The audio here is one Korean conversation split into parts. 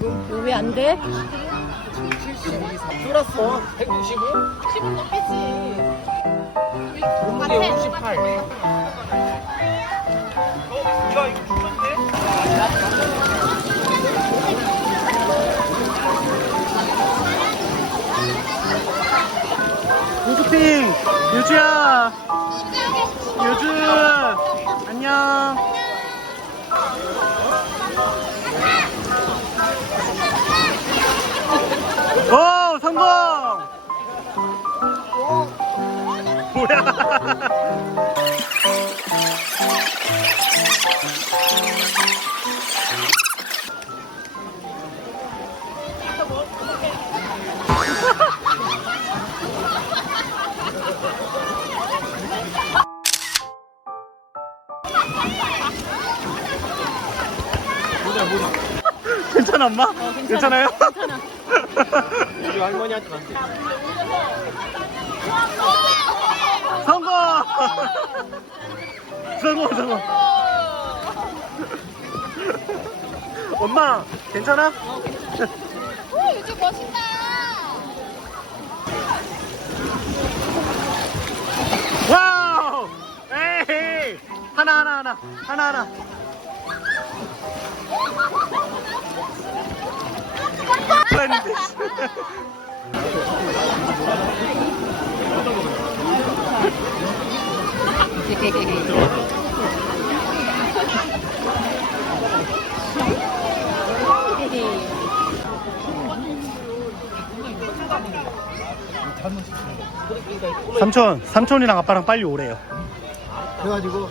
지금? 왜 안 돼? 줄었어. 165? 10은 넘겠지. 몸무게 68. 야, 이거 죽었네? 유주핑! 유주야! 유주! 안녕! 오! 성공! 뭐야? 괜찮아 엄마? 괜찮아요? 괜찮아. 우리 할머니한테 갔지. 성공! 성공 성공 엄마 괜찮아? 오, 요즘 멋있다. 와우! 에이! 하나 했는데 삼촌이랑 아빠랑 빨리 오래요. 그래가지고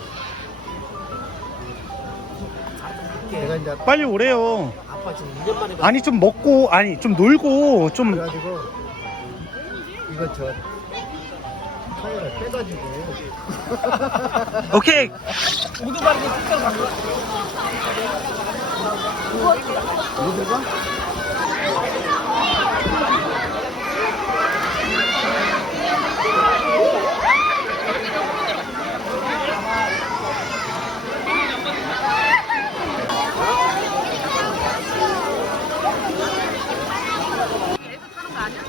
내가 이제 빨리 오래요. 아빠 지금 2년 만에 아니 좀 먹고 아니 좀 놀고 좀 그래가지고 이거 저 타이어를 빼가지고 오케이. 오토바이를 실제로 간 거야? 어디가?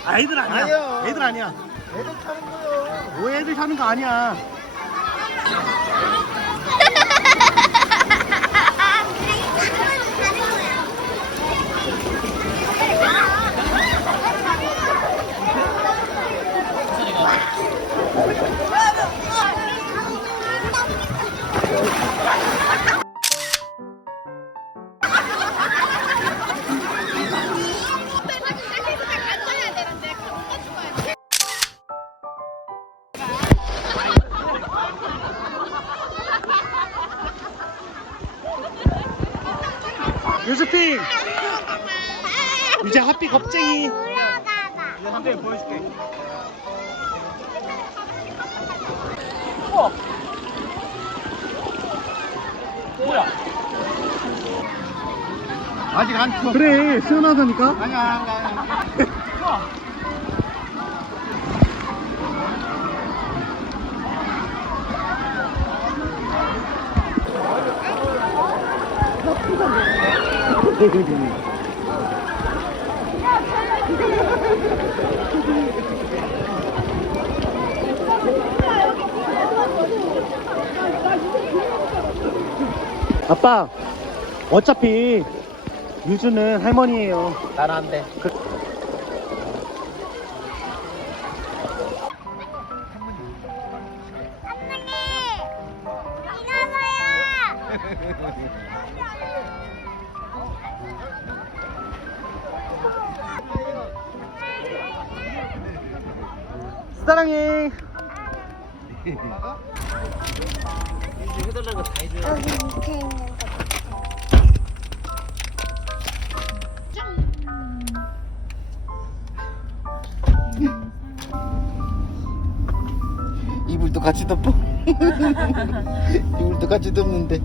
아이들 아니야. 아니요. 애들 아니야. 애들 타는 거요. 뭐 애들 하는 거 아니야. 유수핑 이제 하피 겁쟁이. 이거 한 대 보여줄게. 뭐야? 아직 안 쳐. 그래 시원하다니까. 아니야. 아빠 어차피 유주는 할머니예요. 난 안 돼. 사랑해. 이제 해달라는 거 다 해줘야 여기 밑에 있는 거. 이불도 같이 덮어. 이불도 같이 덮는데.